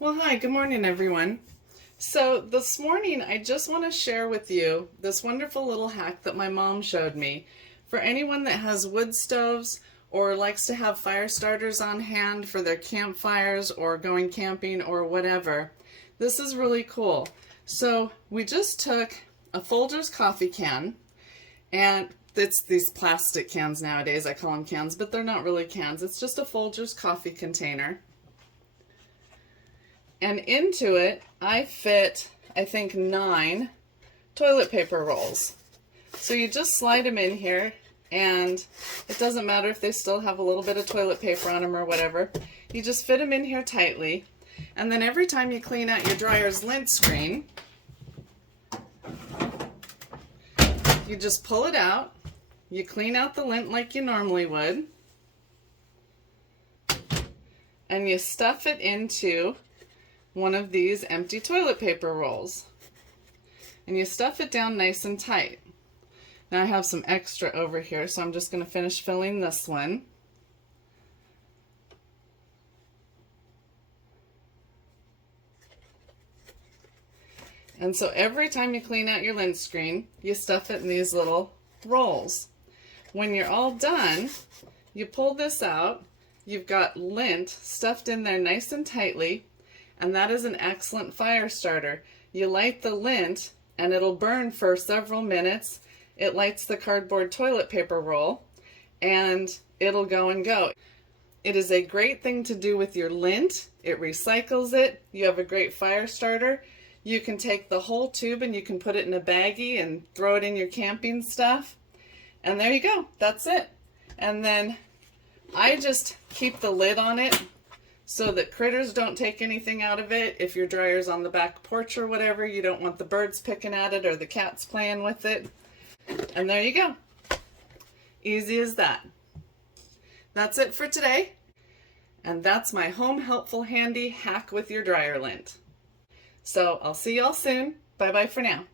Well, hi, good morning, everyone. So this morning, I just want to share with you this wonderful little hack that my mom showed me. For anyone that has wood stoves or likes to have fire starters on hand for their campfires or going camping or whatever, this is really cool. So we just took a Folgers coffee can, and it's these plastic cans nowadays. I call them cans, but they're not really cans. It's just a Folgers coffee container. And into it, I fit, I think, 9 toilet paper rolls. So you just slide them in here, and it doesn't matter if they still have a little bit of toilet paper on them or whatever. You just fit them in here tightly. And then every time you clean out your dryer's lint screen, you just pull it out. You clean out the lint like you normally would. And you stuff it into one of these empty toilet paper rolls. And you stuff it down nice and tight. Now I have some extra over here, so I'm just going to finish filling this one. And so every time you clean out your lint screen, you stuff it in these little rolls. When you're all done, you pull this out. You've got lint stuffed in there nice and tightly. And that is an excellent fire starter. You light the lint and it'll burn for several minutes. It lights the cardboard toilet paper roll and it'll go and go. It is a great thing to do with your lint. It recycles it. You have a great fire starter. You can take the whole tube and you can put it in a baggie and throw it in your camping stuff. And there you go. That's it. And then I just keep the lid on it so that critters don't take anything out of it. If your dryer's on the back porch or whatever, you don't want the birds picking at it or the cats playing with it. And there you go. Easy as that. That's it for today. And that's my home helpful handy hack with your dryer lint. So I'll see y'all soon. Bye bye for now.